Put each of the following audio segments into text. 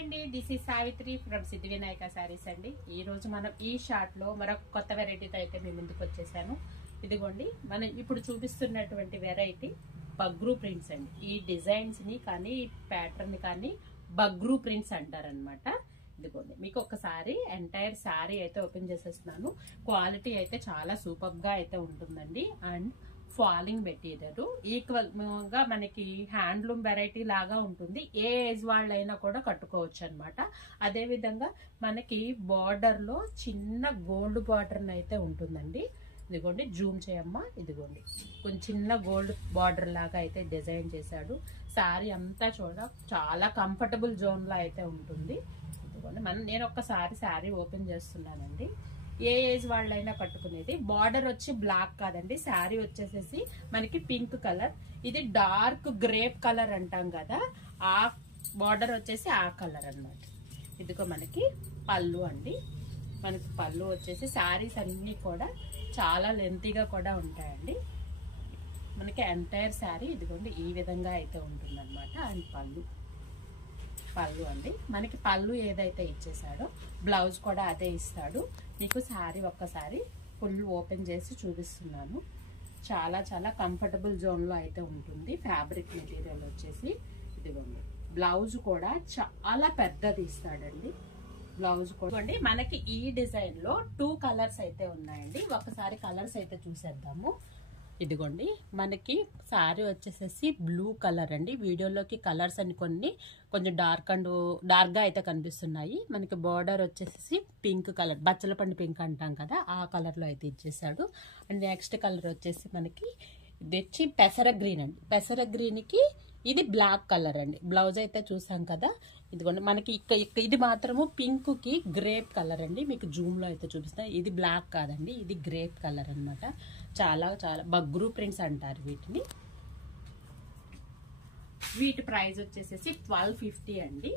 అండి, this is Savitri from సిద్ధి వినాయక సారీస్ అండి. ఈ రోజు మనం ఈ షార్ట్ లో మరొక కొత్త వెరైటీతో అయితే మీ ముందుకు వచ్చేసాను. ఇదిగోండి, మనం ఇప్పుడు చూపిస్తున్నటువంటి వెరైటీ బగ్రూ ప్రింట్స్ అండి. ఈ డిజైన్స్ ని కానీ ప్యాటర్న్ కానీ బగ్రూ ప్రింట్స్ అంటారనమాట. ఇదిగోండి, మీకు ఒకసారి ఎంటైర్ శారీ అయితే ఓపెన్ చేసేస్తున్నాను. క్వాలిటీ అయితే చాలా సూపర్ గా అయితే ఉంటుందండి. అండ్ ఫాలింగ్ మెటీరియల్ ఈక్వల్ గా మనకి హ్యాండ్లూమ్ వెరైటీ లాగా ఉంటుంది. ఏ ఏజ్ వాళ్ళైనా కూడా కట్టుకోవచ్చు అనమాట. అదే విధంగా మనకి బార్డర్ లో చిన్న గోల్డ్ బార్డర్ అయితే ఉంటుందండి. ఇదిగోండి, జూమ్ చేయమ్మా. ఇదిగోండి, కొంచెం చిన్న గోల్డ్ బార్డర్ లాగా అయితే డిజైన్ చేశాడు. శారీ అంతా చాలా కంఫర్టబుల్ జోన్ లో అయితే ఉంటుంది. ఇదిగోండి, నేను ఒక్కసారి శారీ ఓపెన్ చేస్తున్నానండి. ఏ ఏజ్ వాళ్ళైనా కట్టుకునేది. బార్డర్ వచ్చి బ్లాక్ కాదండి, శారీ వచ్చేసేసి మనకి పింక్ కలర్. ఇది డార్క్ గ్రేప్ కలర్ అంటాం కదా, ఆ బార్డర్ వచ్చేసి ఆ కలర్ అన్నమాట. ఇదిగో మనకి పళ్ళు అండి. మనకి పళ్ళు వచ్చేసి శారీస్ అన్ని కూడా చాలా లెంతీగా కూడా ఉంటాయండి. మనకి ఎంటైర్ శారీ ఇదిగోండి ఈ విధంగా అయితే ఉంటుంది అనమాట. అండ్ పళ్ళు అండి, మనకి పళ్ళు ఏదైతే ఇచ్చేసాడో బ్లౌజ్ కూడా అదే ఇస్తాడు. మీకు శారీ ఒక్కసారి ఫుల్ ఓపెన్ చేసి చూపిస్తున్నాను. చాలా చాలా కంఫర్టబుల్ జోన్ లో అయితే ఉంటుంది. ఫ్యాబ్రిక్ మెటీరియల్ వచ్చేసి ఇదిగోండి, బ్లౌజ్ కూడా చాలా పెద్దది ఇస్తాడండి. బ్లౌజ్ కూడా మనకి ఈ డిజైన్ లో 2 కలర్స్ అయితే ఉన్నాయండి. ఒకసారి కలర్స్ అయితే చూసేద్దాము. ఇదిగోండి, మనకి శారీ వచ్చేసేసి బ్లూ కలర్ అండి. వీడియోలోకి కలర్స్ అని కొంచెం డార్క్ గా అయితే కనిపిస్తున్నాయి. మనకి బార్డర్ వచ్చేసి పింక్ కలర్, బచ్చల పండు పింక్ అంటాం కదా, ఆ కలర్ లో అయితే ఇచ్చేసాడు. అండ్ నెక్స్ట్ కలర్ వచ్చేసి మనకి ఇది వచ్చి పెసర గ్రీన్ అండి. పెసర గ్రీన్ కి ఇది బ్లాక్ కలర్ అండి. బ్లౌజ్ అయితే చూసాం కదా. ఇదిగోండి, మనకి ఇది మాత్రము పింక్ కి గ్రేప్ కలర్ అండి. మీకు జూమ్ లో అయితే చూపిస్తాను. ఇది బ్లాక్ కాదండి, ఇది గ్రేప్ కలర్ అన్నమాట. చాలా చాలా బగ్రూ ప్రింట్స్ అంటారు వీటిని. వీటి ప్రైస్ వచ్చేసేసి 1250 అండి.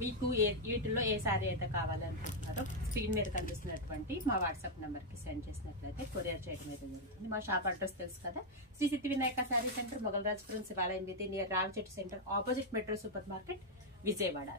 మీకు వీటిలో ఏ శారీ అయితే కావాలనుకుంటున్నారో స్క్రీన్ మీద కనిపిస్తున్నటువంటి మా వాట్సాప్ నెంబర్ కి సెండ్ చేసినట్లయితే కొరియర్ చేయడం అయితే జరుగుతుంది. మా షాప్ అడ్రస్ తెలుసు కదా, శ్రీ సిద్ధి వినాయక శారీ సెంటర్, మొగల్రాజ్పురం, శివాలయం వీధి, near Ravichettu centre, opposite metro super market, Vijayawada.